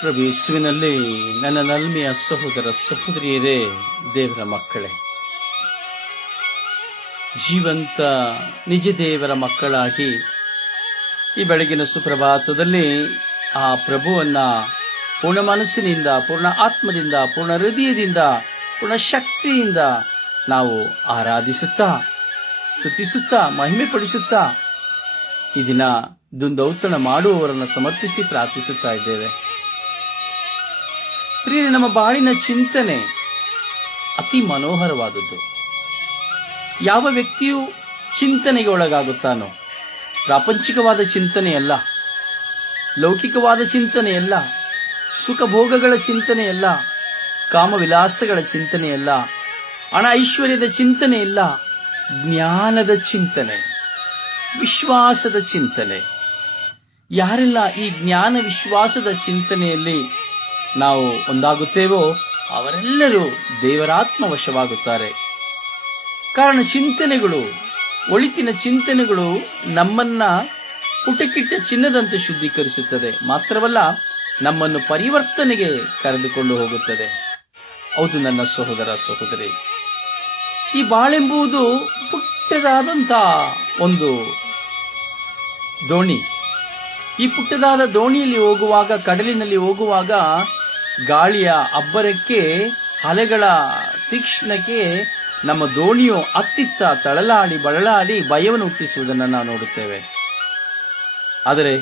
ಪ್ರಭು ಯೇಸುವಿನಲ್ಲಿ ನನ್ನ ನಲ್ಮೆಯ ಸಹೋದರ ಸಹೋದರಿಯರೇ, ದೇವರ ಮಕ್ಕಳೇ. ಜೀವಂತ ನಿಜ ದೇವರ ಮಕ್ಕಳಾಗಿ ಈ ಬೆಳಗಿನ ಸುಪ್ರಭಾತದಲ್ಲಿ ಆ ಪ್ರಭುವನ್ನ ಪೂರ್ಣ ಮನಸ್ಸಿನಿಂದ, ಪೂರ್ಣ ಆತ್ಮದಿಂದ, ಪೂರ್ಣ ಹೃದಯದಿಂದ, ಪೂರ್ಣ ಶಕ್ತಿಯಿಂದ ನಾವು ಆರಾಧಿಸುತ್ತಾ, ಸ್ತುತಿಸುತ್ತಾ ಮಹಿಮೆ ಪಡಿಸುತ್ತಾ ಈ ದಿನ ದುಂದೌತಣ ಮಾಡುವವರನ್ನು ಸಮರ್ಪಿಸಿ ಪ್ರಾರ್ಥಿಸುತ್ತಾ ಇದ್ದೇವೆ. ಪ್ರಿಯ ನಮ್ಮ ಬಾಳಿನ ಚಿಂತನೆ ಅತಿ ಮನೋಹರವಾದದ್ದು. ಯಾವ ವ್ಯಕ್ತಿಯು ಚಿಂತನೆಗೆ ಒಳಗಾಗುತ್ತಾನೋ, ಪ್ರಾಪಂಚಿಕವಾದ ಚಿಂತನೆಯಲ್ಲ, ಲೌಕಿಕವಾದ ಚಿಂತನೆಯಲ್ಲ, ಸುಖಭೋಗಗಳ ಚಿಂತನೆಯಲ್ಲ, ಕಾಮವಿಲಾಸಗಳ ಚಿಂತನೆಯಲ್ಲ, ಹಣ ಐಶ್ವರ್ಯದ ಚಿಂತನೆ ಇಲ್ಲ ಜ್ಞಾನದ ಚಿಂತನೆ, ವಿಶ್ವಾಸದ ಚಿಂತನೆ. ಯಾರೆಲ್ಲ ಈ ಜ್ಞಾನ ವಿಶ್ವಾಸದ ಚಿಂತನೆಯಲ್ಲಿ ನಾವು ಒಂದಾಗುತ್ತೇವೋ ಅವರೆಲ್ಲರೂ ದೇವರಾತ್ಮ ವಶವಾಗುತ್ತಾರೆ. ಕಾರಣ ಚಿಂತನೆಗಳು, ಒಳಿತಿನ ಚಿಂತನೆಗಳು ನಮ್ಮನ್ನ ಪುಟಕಿಟ್ಟ ಚಿನ್ನದಂತೆ ಶುದ್ಧೀಕರಿಸುತ್ತದೆ. ಮಾತ್ರವಲ್ಲ, ನಮ್ಮನ್ನು ಪರಿವರ್ತನೆಗೆ ಕರೆದುಕೊಂಡು ಹೋಗುತ್ತದೆ. ಹೌದು ನನ್ನ ಸಹೋದರ ಸಹೋದರಿ. ಈ ಬಾಳೆಂಬುವುದು ಪುಟ್ಟದಾದಂತ ಒಂದು ದೋಣಿ. ಈ ಪುಟ್ಟದಾದ ದೋಣಿಯಲ್ಲಿ ಹೋಗುವಾಗ, ಕಡಲಿನಲ್ಲಿ ಹೋಗುವಾಗ ಗಾಳಿಯ ಅಬ್ಬರಕ್ಕೆ ಅಲೆಗಳ ತೀಕ್ಷ್ಣಕ್ಕೆ ನಮ್ಮ ದೋಣಿಯು ಅತ್ತಿತ್ತ ತಳಲಾಡಿ ಬಳಲಾಡಿ ಭಯವನ್ನು ಹುಟ್ಟಿಸುವುದನ್ನು ನಾವು ನೋಡುತ್ತೇವೆ. ಆದರೆ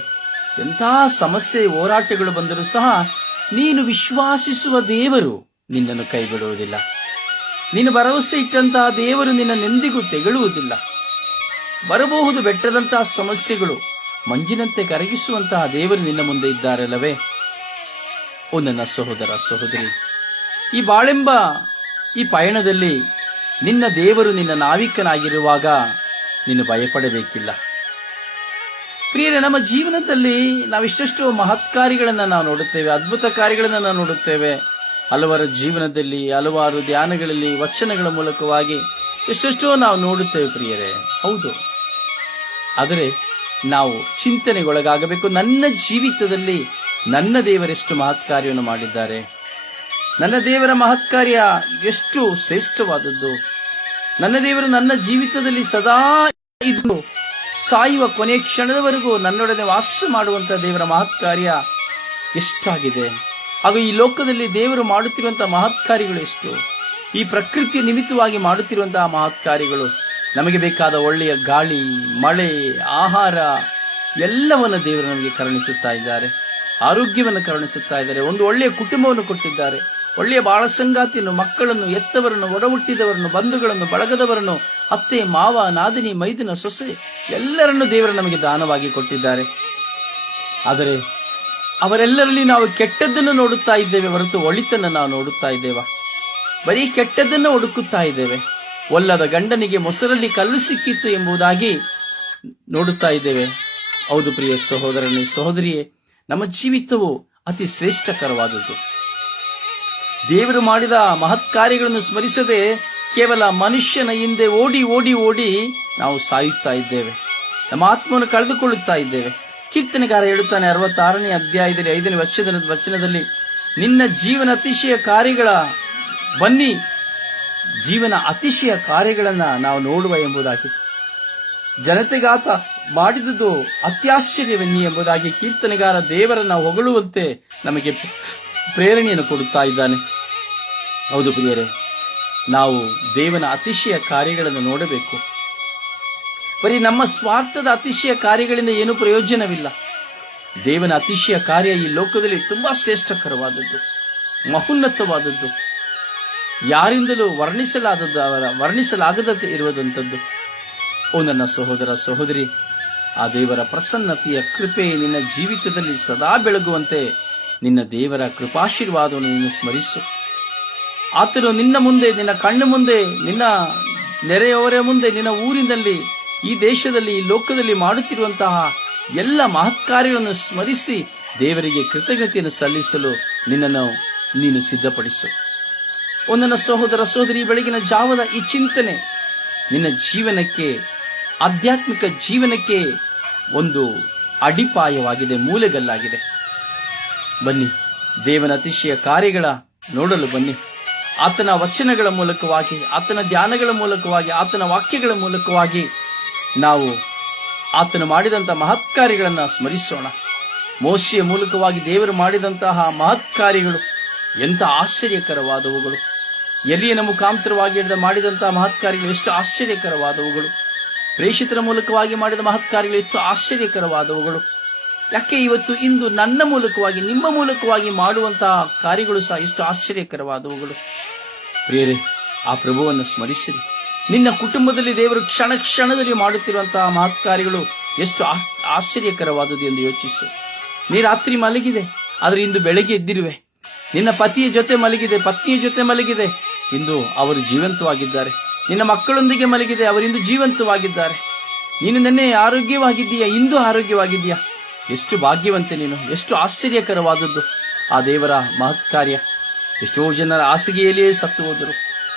ಎಂಥ ಸಮಸ್ಯೆ ಹೋರಾಟಗಳು ಬಂದರೂ ಸಹ ನೀನು ವಿಶ್ವಾಸಿಸುವ ದೇವರು ನಿನ್ನನ್ನು ಕೈಬಿಡುವುದಿಲ್ಲ. ನೀನು ಭರವಸೆ ಇಟ್ಟಂತಹ ದೇವರು ನಿನ್ನನ್ನೆಂದಿಗೂ ತೆಗಳುವುದಿಲ್ಲ. ಬರಬಹುದು ಬೆಟ್ಟದಂತಹ ಸಮಸ್ಯೆಗಳು, ಮಂಜಿನಂತೆ ಕರಗಿಸುವಂತಹ ದೇವರು ನಿನ್ನ ಮುಂದೆ ಇದ್ದಾರಲ್ಲವೇ? ಓ ನನ್ನ ಸಹೋದರ ಸಹೋದರಿ, ಈ ಬಾಳೆಂಬ ಈ ಪಯಣದಲ್ಲಿ ನಿನ್ನ ದೇವರು ನಿನ್ನ ನಾವಿಕನಾಗಿರುವಾಗ ನೀನು ಭಯಪಡಬೇಕಿಲ್ಲ. ಪ್ರಿಯರೇ, ನಮ್ಮ ಜೀವನದಲ್ಲಿ ನಾವು ಎಷ್ಟೆಷ್ಟೋ ಮಹತ್ಕಾರಿಗಳನ್ನು ನಾವು ನೋಡುತ್ತೇವೆ, ಅದ್ಭುತ ಕಾರ್ಯಗಳನ್ನು ನಾವು ನೋಡುತ್ತೇವೆ. ಹಲವಾರು ಜೀವನದಲ್ಲಿ, ಹಲವಾರು ಧ್ಯಾನಗಳಲ್ಲಿ, ವಚನಗಳ ಮೂಲಕವಾಗಿ ಎಷ್ಟೆಷ್ಟೋ ನಾವು ನೋಡುತ್ತೇವೆ ಪ್ರಿಯರೇ. ಹೌದು. ಆದರೆ ನಾವು ಚಿಂತನೆಗೊಳಗಾಗಬೇಕು. ನನ್ನ ಜೀವಿತದಲ್ಲಿ ನನ್ನ ದೇವರೆಷ್ಟು ಮಹತ್ಕಾರ್ಯವನ್ನು ಮಾಡಿದ್ದಾರೆ? ನನ್ನ ದೇವರ ಮಹತ್ಕಾರ್ಯ ಎಷ್ಟು ಶ್ರೇಷ್ಠವಾದದ್ದು? ನನ್ನ ದೇವರು ನನ್ನ ಜೀವಿತದಲ್ಲಿ ಸದಾ ಇದ್ದು, ಸಾಯುವ ಕೊನೆ ಕ್ಷಣದವರೆಗೂ ನನ್ನೊಡನೆ ವಾಸ ಮಾಡುವಂತಹ ದೇವರ ಮಹತ್ಕಾರ್ಯ ಎಷ್ಟಾಗಿದೆ? ಹಾಗೂ ಈ ಲೋಕದಲ್ಲಿ ದೇವರು ಮಾಡುತ್ತಿರುವಂತಹ ಮಹತ್ಕಾರ್ಯಗಳು ಎಷ್ಟು? ಈ ಪ್ರಕೃತಿಯ ನಿಮಿತ್ತವಾಗಿ ಮಾಡುತ್ತಿರುವಂತಹ ಮಹತ್ಕಾರ್ಯಗಳು ನಮಗೆ ಬೇಕಾದ ಒಳ್ಳೆಯ ಗಾಳಿ, ಮಳೆ, ಆಹಾರ, ಎಲ್ಲವನ್ನು ದೇವರು ನಮಗೆ ಕರುಣಿಸುತ್ತಾ ಇದ್ದಾರೆ. ಆರೋಗ್ಯವನ್ನು ಕರುಣಿಸುತ್ತಾ ಇದ್ದಾರೆ. ಒಂದು ಒಳ್ಳೆಯ ಕುಟುಂಬವನ್ನು ಕೊಟ್ಟಿದ್ದಾರೆ. ಒಳ್ಳೆಯ ಬಾಳ ಸಂಗಾತಿಯನ್ನು ಮಕ್ಕಳನ್ನು ಎತ್ತವರನ್ನು, ಒಡಹುಟ್ಟಿದವರನ್ನು, ಬಂಧುಗಳನ್ನು, ಬಳಗದವರನ್ನು, ಅತ್ತೆ, ಮಾವ, ನಾದಿನಿ, ಮೈದಿನ, ಸೊಸೆ, ಎಲ್ಲರನ್ನು ದೇವರು ನಮಗೆ ದಾನವಾಗಿ ಕೊಟ್ಟಿದ್ದಾರೆ. ಆದರೆ ಅವರೆಲ್ಲರಲ್ಲಿ ನಾವು ಕೆಟ್ಟದ್ದನ್ನು ನೋಡುತ್ತಾ ಇದ್ದೇವೆ ಹೊರತು ಒಳಿತನ್ನು ನಾವು ನೋಡುತ್ತಾ ಇದ್ದೇವೆ. ಬರೀ ಕೆಟ್ಟದ್ದನ್ನು ಹುಡುಕುತ್ತಾ ಇದ್ದೇವೆ. ಒಲ್ಲದ ಗಂಡನಿಗೆ ಮೊಸರಲ್ಲಿ ಕಲ್ಲು ಸಿಕ್ಕಿತ್ತು ಎಂಬುದಾಗಿ ನೋಡುತ್ತಾ ಇದ್ದೇವೆ. ಹೌದು ಪ್ರಿಯ ಸಹೋದರನೇ, ಸಹೋದರಿಯೇ ನಮ್ಮ ಜೀವಿತವು ಅತಿ ಶ್ರೇಷ್ಠಕರವಾದದ್ದು. ದೇವರು ಮಾಡಿದ ಮಹತ್ ಕಾರ್ಯಗಳನ್ನು ಸ್ಮರಿಸದೆ ಕೇವಲ ಮನುಷ್ಯನ ಹಿಂದೆ ಓಡಿ ಓಡಿ ಓಡಿ ನಾವು ಸಾಯುತ್ತಾ ಇದ್ದೇವೆ. ನಮ್ಮ ಆತ್ಮವನ್ನು ಕಳೆದುಕೊಳ್ಳುತ್ತಾ ಇದ್ದೇವೆ. ಕೀರ್ತನೆಗಾರ ಹೇಳುತ್ತಾನೆ ಅರವತ್ತಾರನೇ ಅಧ್ಯಾಯದಲ್ಲಿ ಐದನೇ ವಚನದ ವಚನದಲ್ಲಿ, ನಿನ್ನ ಜೀವನ ಅತಿಶಯ ಕಾರ್ಯಗಳ, ಬನ್ನಿ, ಜೀವನ ಅತಿಶಯ ಕಾರ್ಯಗಳನ್ನು ನಾವು ನೋಡುವ ಎಂಬುದಾಗಿ. ಜನತೆಗಾತ ಮಾಡಿದುದು ಅತ್ಯಾಶ್ಚರ್ಯವೆನ್ನಿ ಎಂಬುದಾಗಿ ಕೀರ್ತನೆಗಾರ ದೇವರನ್ನ ಹೊಗಳುವಂತೆ ನಮಗೆ ಪ್ರೇರಣೆಯನ್ನು ಕೊಡುತ್ತಾ ಇದ್ದಾನೆ. ಹೌದು ಪ್ರಿಯರೇ, ನಾವು ದೇವನ ಅತಿಶಯ ಕಾರ್ಯಗಳನ್ನು ನೋಡಬೇಕು. ಬರೀ ನಮ್ಮ ಸ್ವಾರ್ಥದ ಅತಿಶಯ ಕಾರ್ಯಗಳಿಂದ ಏನು ಪ್ರಯೋಜನವಿಲ್ಲ. ದೇವನ ಅತಿಶಯ ಕಾರ್ಯ ಈ ಲೋಕದಲ್ಲಿ ತುಂಬಾ ಶ್ರೇಷ್ಠಕರವಾದದ್ದು, ಮಹೋನ್ನತವಾದದ್ದು. ಯಾರಿಂದಲೂ ವರ್ಣಿಸಲಾದದ್ದು ವರ್ಣಿಸಲಾಗದಂತೆ ಇರುವುದಂಥದ್ದು ಓ ನನ್ನ ಸಹೋದರ ಸಹೋದರಿ, ಆ ದೇವರ ಪ್ರಸನ್ನತೆಯ ಕೃಪೆ ನಿನ್ನ ಜೀವಿತದಲ್ಲಿ ಸದಾ ಬೆಳಗುವಂತೆ ನಿನ್ನ ದೇವರ ಕೃಪಾಶೀರ್ವಾದವನ್ನು ನೀನು ಸ್ಮರಿಸು. ಆತನು ನಿನ್ನ ಮುಂದೆ, ನಿನ್ನ ಕಣ್ಣು ಮುಂದೆ, ನಿನ್ನ ನೆರೆಯವರ ಮುಂದೆ, ನಿನ್ನ ಊರಿನಲ್ಲಿ, ಈ ದೇಶದಲ್ಲಿ, ಈ ಲೋಕದಲ್ಲಿ ಮಾಡುತ್ತಿರುವಂತಹ ಎಲ್ಲ ಮಹತ್ಕಾರ್ಯಗಳನ್ನು ಸ್ಮರಿಸಿ ದೇವರಿಗೆ ಕೃತಜ್ಞತೆಯನ್ನು ಸಲ್ಲಿಸಲು ನಿನ್ನನ್ನು ನೀನು ಸಿದ್ಧಪಡಿಸು. ಒಂದನ ಸಹೋದರ ಸಹೋದರಿ ಬೆಳಗಿನ ಜಾವದ ಈ ಚಿಂತನೆ ನಿನ್ನ ಜೀವನಕ್ಕೆ ಆಧ್ಯಾತ್ಮಿಕ ಜೀವನಕ್ಕೆ ಒಂದು ಅಡಿಪಾಯವಾಗಿದೆ, ಮೂಲೆಗಲ್ಲಾಗಿದೆ. ಬನ್ನಿ, ದೇವನ ಅತಿಶಯ ಕಾರ್ಯಗಳ ನೋಡಲು ಬನ್ನಿ. ಆತನ ವಚನಗಳ ಮೂಲಕವಾಗಿ, ಆತನ ಧ್ಯಾನಗಳ ಮೂಲಕವಾಗಿ, ಆತನ ವಾಕ್ಯಗಳ ಮೂಲಕವಾಗಿ ನಾವು ಆತನು ಮಾಡಿದಂತಹ ಮಹತ್ ಕಾರ್ಯಗಳನ್ನು ಸ್ಮರಿಸೋಣ. ಮೋಶಿಯ ಮೂಲಕವಾಗಿ ದೇವರು ಮಾಡಿದಂತಹ ಮಹತ್ ಕಾರ್ಯಗಳು ಎಂಥ ಆಶ್ಚರ್ಯಕರವಾದವುಗಳು. ಎಲಿಯನ ಮುಖಾಂತರವಾಗಿ ಮಾಡಿದಂತಹ ಮಹತ್ ಕಾರ್ಯಗಳು ಎಷ್ಟು ಆಶ್ಚರ್ಯಕರವಾದವುಗಳು. ಪ್ರೇಷಿತರ ಮೂಲಕವಾಗಿ ಮಾಡಿದ ಮಹತ್ ಕಾರ್ಯಗಳು ಎಷ್ಟು ಆಶ್ಚರ್ಯಕರವಾದವುಗಳು. ಯಾಕೆ ಇವತ್ತು ಇಂದು ನನ್ನ ಮೂಲಕವಾಗಿ, ನಿಮ್ಮ ಮೂಲಕವಾಗಿ ಮಾಡುವಂತಹ ಕಾರ್ಯಗಳು ಸಹ ಎಷ್ಟು ಆಶ್ಚರ್ಯಕರವಾದವುಗಳು. ಪ್ರಿಯರೇ, ಆ ಪ್ರಭುವನ್ನು ಸ್ಮರಿಸಿರಿ. ನಿನ್ನ ಕುಟುಂಬದಲ್ಲಿ ದೇವರು ಕ್ಷಣ ಕ್ಷಣದಲ್ಲಿ ಮಾಡುತ್ತಿರುವಂತಹ ಮಹತ್ ಕಾರ್ಯಗಳು ಎಷ್ಟು ಆಶ್ಚರ್ಯಕರವಾದದ್ದು ಆಶ್ಚರ್ಯಕರವಾದುದು ಎಂದು ಯೋಚಿಸು. ನೀ ರಾತ್ರಿ ಮಲಗಿದೆ, ಆದರೆ ಇಂದು ಬೆಳಗ್ಗೆ ಎದ್ದಿರುವೆ. ನಿನ್ನ ಪತಿಯ ಜೊತೆ ಮಲಗಿದೆ, ಪತ್ನಿಯ ಜೊತೆ ಮಲಗಿದೆ. ಇಂದು ಅವರು ಜೀವಂತವಾಗಿದ್ದಾರೆ. ನಿನ್ನ ಮಕ್ಕಳೊಂದಿಗೆ ಮಲಗಿದೆ ಅವರಿಂದು ಜೀವಂತವಾಗಿದ್ದಾರೆ. ನೀನು ನೆನ್ನೆ ಆರೋಗ್ಯವಾಗಿದ್ದೀಯಾ, ಇಂದು ಆರೋಗ್ಯವಾಗಿದ್ದೀಯಾ? ಎಷ್ಟು ಭಾಗ್ಯವಂತೆ ನೀನು, ಎಷ್ಟು ಆಶ್ಚರ್ಯಕರವಾದದ್ದು. ಆ ದೇವರ ಮಹತ್ ಕಾರ್ಯ ಎಷ್ಟೋ ಜನರ ಹಾಸಿಗೆಯಲ್ಲಿಯೇ ಸತ್ತು ಹೋದರು,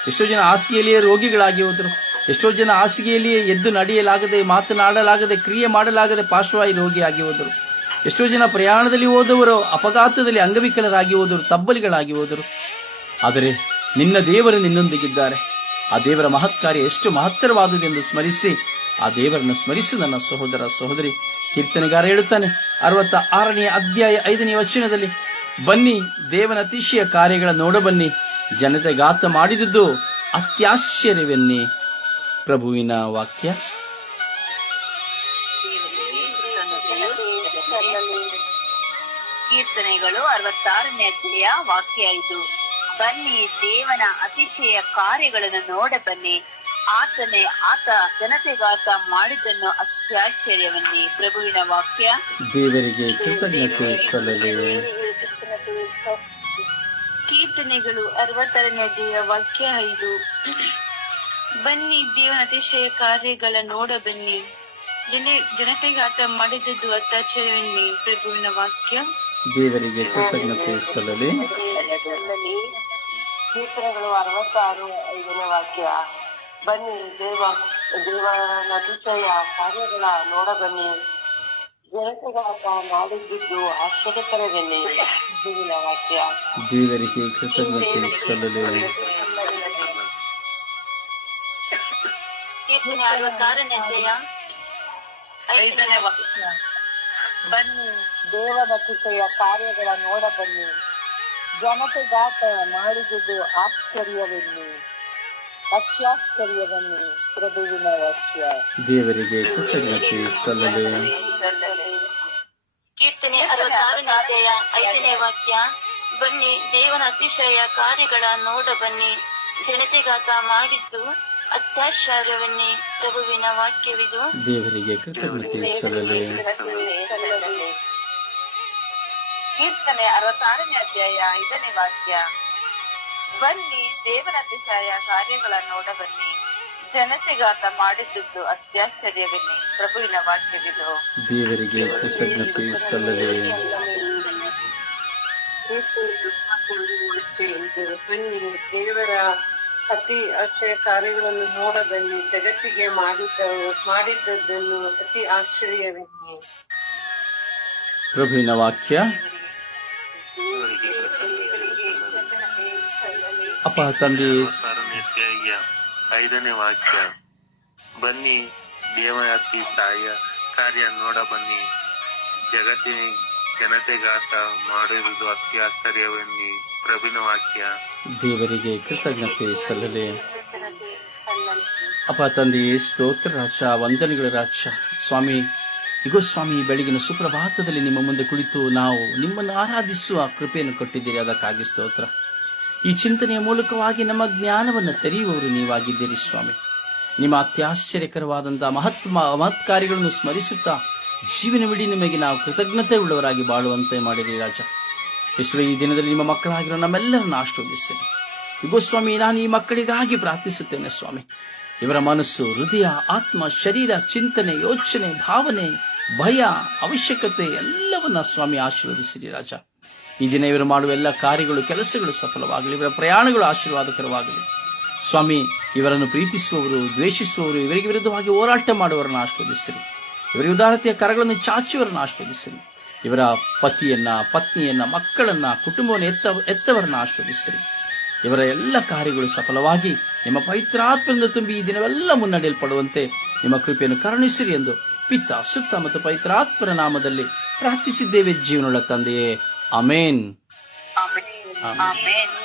ಎಷ್ಟೋ ಜನ ಹಾಸಿಗೆಯಲ್ಲಿಯೇ ರೋಗಿಗಳಾಗಿ ಹೋದರು, ಎಷ್ಟೋ ಜನ ಹಾಸಿಗೆಯಲ್ಲಿಯೇ ಎದ್ದು ನಡೆಯಲಾಗದೆ, ಮಾತನಾಡಲಾಗದೆ, ಕ್ರಿಯೆ ಮಾಡಲಾಗದೆ ಪಾರ್ಶ್ವವಾಯು ರೋಗಿಯಾಗಿ ಹೋದರು. ಎಷ್ಟೋ ಜನ ಪ್ರಯಾಣದಲ್ಲಿ ಹೋದವರು, ಅಪಘಾತದಲ್ಲಿ ಅಂಗವಿಕಲರಾಗಿ ಹೋದರು, ತಬ್ಬಲಿಗಳಾಗಿ ಹೋದರು. ಆದರೆ ನಿನ್ನ ದೇವರು ನಿನ್ನೊಂದಿಗಿದ್ದಾರೆ. ಆ ದೇವರ ಮಹತ್ಕಾರ್ಯ ಎಷ್ಟು ಮಹತ್ತರವಾದುದೆಂದು ಸ್ಮರಿಸಿ, ಆ ದೇವರನ್ನು ಸ್ಮರಿಸಿ ನನ್ನ ಸಹೋದರ ಸಹೋದರಿ ಕೀರ್ತನೆಗಾರ ಹೇಳುತ್ತಾನೆ. ಅರವತ್ತ ಆರನೆಯ ಅಧ್ಯಾಯ ಐದನೇ ವಚನದಲ್ಲಿ, ಬನ್ನಿ, ದೇವನ ಅತಿಶಯ ಕಾರ್ಯಗಳ ನೋಡಬನ್ನಿ ಜನತೆಗಾತ ಮಾಡಿದುದು ಅತ್ಯಾಶ್ಚರ್ಯವೆನ್ನಿ. ಪ್ರಭುವಿನ ವಾಕ್ಯ. ಕೀರ್ತನೆಗಳು ಅರವತ್ತಾರನೇ ಅಧ್ಯಾಯ ವಾಕ್ಯ ಇದು. ಬನ್ನಿ ದೇವನ ಅತಿಶಯ ಕಾರ್ಯಗಳನ್ನು ನೋಡ ಬನ್ನಿ. ಆತನೇ ಆತ ಜನತೆಗಾತ ಮಾಡಿದ್ದನ್ನು ಅತ್ಯಾಶ್ಚರ್ಯವನ್ನೇ. ಪ್ರಭುವಿನ ವಾಕ್ಯ. ದೇವರಿಗೆ ಕೃತಜ್ಞತೆ ಸಲ್ಲಲಿ. ಕೀರ್ತನೆಗಳು ಅರವತ್ತರನೇ ದೇವ ವಾಕ್ಯ ಐದು. ಬನ್ನಿ ದೇವನ ಅತಿಶಯ ಕಾರ್ಯಗಳ ನೋಡ ಬನ್ನಿ. ಜನ ಜನತೆಗಾತ ಮಾಡಿದ್ದದ್ದು ಅತ್ಯಾಶ್ಚರ್ಯವನ್ನೇ. ಪ್ರಭುವಿನ ವಾಕ್ಯ. ದೇವರಿಗೆ ಕೃತಜ್ಞತೆ ಸಲ್ಲಲಿ. ಕೀರ್ತನೆಗಳು ಅರವತ್ತಾರು ಐದನೇ ವಾಕ್ಯ. ಬನ್ನಿ ದೇವ ದೇವನ ಅತಿಶಯ ಕಾರ್ಯಗಳ ನೋಡ ಬನ್ನಿ ಜನತೆಗಾತ ಮಾಡಿದ್ದು ಆಶ್ಚರ್ಯಕರವೆನ್ನಿ. ದೇವಿನ ವಾಕ್ಯ. ದೇವರಿಗೆ ಕೃತಜ್ಞತೆ ಸಲ್ಲಲಿ ಕೀರ್ತನೆ ಅರವತ್ತಾರನೇ ಅಧ್ಯಾಯ. ಐದನೇ ವಾಕ್ಯ. ಬನ್ನಿ ದೇವನ ಅತಿಶಯ ಕಾರ್ಯಗಳ ನೋಡ ಬನ್ನಿ ಜನತೆಗಾತ ಮಾಡಿದುದು ಆಶ್ಚರ್ಯವೆಂದು ಅತ್ಯಾಶ್ಚರ್ಯವನ್ನು ಪ್ರಭುವಿನ ವಾಕ್ಯ ದೇವರಿಗೆ ಕೃತಜ್ಞತೆ ಸಲ್ಲದೆ. ಕೀರ್ತನೆ ಅರವತ್ತಾರನಾದೆಯ ಐದನೇ ವಾಕ್ಯ ಬನ್ನಿ ದೇವನ ಅತಿಶಯ ಕಾರ್ಯಗಳ ನೋಡ ಬನ್ನಿ ಜನತೆಗಾತ ಮಾಡಿದ್ದು ಅತ್ಯಾಶ್ಚರ್ಯವನ್ನೇ ಪ್ರಭುವಿನ ವಾಕ್ಯವಿದು. ದೇವರಿಗೆ ಕೃತಜ್ಞತೆ ಸಲ್ಲಲಿ ಕೀರ್ತನೆ ಅರವತ್ತಾರನೇ ಅಧ್ಯಾಯ ಐದನೇ ವಾಕ್ಯ. ಬನ್ನಿ ದೇವರ ಅತಿಶಯ ಕಾರ್ಯಗಳ ನೋಡ ಬನ್ನಿ ಜನತೆಗಾತ ಮಾಡಿದ್ದು ಅತ್ಯಾಶ್ಚರ್ಯವೆನ್ನಿ ಪ್ರಭುವಿನ ವಾಕ್ಯವಿದು. ದೇವರಿಗೆ ಕೃತಜ್ಞತೆ ದೇವರ ಅತಿ ಆಶ್ಚರ್ಯ ಕಾರ್ಯಗಳನ್ನು ನೋಡಬನ್ನಿ. ಜಗತ್ತಿಗೆ ಮಾಡಿದ್ದ ಮಾಡಿದ್ದನ್ನು ಅತಿ ಆಶ್ಚರ್ಯವೆನ್ನಿ ಪ್ರಭುವಿನ ವಾಕ್ಯ. ಅಪ್ಪ ತಂದೆ. ಐದನೇ ವಾಕ್ಯ. ಬನ್ನಿ ದೇವಯಾತಿ ತಾಯಿಯ ಕಾರ್ಯ ನೋಡ ಬನ್ನಿ. ಜಗತ್ತಿನ ಜನತೆಗಾತ ಮಾಡಿರುವುದು ಅತ್ಯಾಶ್ಚರ್ಯವೆನ್ನಿ ಪ್ರಭಿನ ವಾಕ್ಯ. ದೇವರಿಗೆ ಕೃತಜ್ಞತೆ ಸಲ್ಲದೆ ಅಪ್ಪ ತಂದೆಯೇ ಸ್ತೋತ್ರ ರಾಜ ವಂದನೆಗಳ ರಾಜ ಸ್ವಾಮಿ ಇಗೋ ಸ್ವಾಮಿ ಬೆಳಗಿನ ಸುಪ್ರಭಾತದಲ್ಲಿ ನಿಮ್ಮ ಮುಂದೆ ಕುಳಿತು ನಾವು ನಿಮ್ಮನ್ನು ಆರಾಧಿಸುವ ಕೃಪೆಯನ್ನು ಕೊಟ್ಟಿದ್ದೀರಿ. ಅದಕ್ಕಾಗಿ ಸ್ತೋತ್ರ. ಈ ಚಿಂತನೆಯ ಮೂಲಕವಾಗಿ ನಮ್ಮ ಜ್ಞಾನವನ್ನು ತೆರೆಯುವವರು ನೀವಾಗಿದ್ದೀರಿ ಸ್ವಾಮಿ. ನಿಮ್ಮ ಅತ್ಯಾಶ್ಚರ್ಯಕರವಾದಂತಹ ಮಹತ್ ಮಹತ್ ಕಾರ್ಯಗಳನ್ನು ಸ್ಮರಿಸುತ್ತಾ ಜೀವನವಿಡೀ ನಿಮಗೆ ನಾವು ಕೃತಜ್ಞತೆ ಉಳ್ಳವರಾಗಿ ಬಾಳುವಂತೆ ಮಾಡಿರಿ ರಾಜ. ಯೇಸುವೆ ಈ ದಿನದಲ್ಲಿ ನಿಮ್ಮ ಮಕ್ಕಳಾಗಿರೋ ನಮ್ಮೆಲ್ಲರನ್ನು ಆಶೀರ್ವದಿಸ್ತೇನೆ ಇಗೋ ಸ್ವಾಮಿ, ನಾನು ಈ ಮಕ್ಕಳಿಗಾಗಿ ಪ್ರಾರ್ಥಿಸುತ್ತೇನೆ ಸ್ವಾಮಿ. ಇವರ ಮನಸ್ಸು ಹೃದಯ, ಆತ್ಮ, ಶರೀರ, ಚಿಂತನೆ, ಯೋಚನೆ, ಭಾವನೆ, ಭಯ, ಅವಶ್ಯಕತೆ ಎಲ್ಲವನ್ನ ಸ್ವಾಮಿ ಆಶೀರ್ವದಿಸಿರಿ ರಾಜ. ಈ ದಿನ ಇವರು ಮಾಡುವ ಎಲ್ಲ ಕಾರ್ಯಗಳು, ಕೆಲಸಗಳು ಸಫಲವಾಗಲಿ, ಇವರ ಪ್ರಯಾಣಗಳು ಆಶೀರ್ವಾದಕರವಾಗಲಿ. ಸ್ವಾಮಿ, ಇವರನ್ನು ಪ್ರೀತಿಸುವವರು, ದ್ವೇಷಿಸುವವರು, ಇವರಿಗೆ ವಿರುದ್ಧವಾಗಿ ಹೋರಾಟ ಮಾಡುವವರನ್ನು ಆಶೀರ್ವದಿಸಿರಿ. ಇವರಿಗೆ ಉದಾರತೆಯ ಕರಗಳನ್ನು ಚಾಚುವರನ್ನು ಆಶೀರ್ವದಿಸಿರಿ. ಇವರ ಪತಿಯನ್ನ, ಪತ್ನಿಯನ್ನ, ಮಕ್ಕಳನ್ನ, ಕುಟುಂಬವನ್ನು ಎತ್ತ, ಎತ್ತವರನ್ನು ಆಶೀರ್ವದಿಸಿರಿ. ಇವರ ಎಲ್ಲ ಕಾರ್ಯಗಳು ಸಫಲವಾಗಿ ನಿಮ್ಮ ಪವಿತ್ರಾತ್ಮದಿಂದ ತುಂಬಿ ಈ ದಿನವೆಲ್ಲ ಮುನ್ನಡೆಯಲ್ಪಡುವಂತೆ ನಿಮ್ಮ ಕೃಪೆಯನ್ನು ಕರುಣಿಸಿರಿ ಎಂದು ಪಿತ್ತ ಸುತ್ತ ಮತ್ತು ಪವಿತ್ರಾತ್ಮರ ನಾಮದಲ್ಲಿ ಪ್ರಾರ್ಥಿಸಿದ್ದೇವೆ ಜೀವನಗಳ ತಂದೆಯೇ. आमीन आमीन आमीन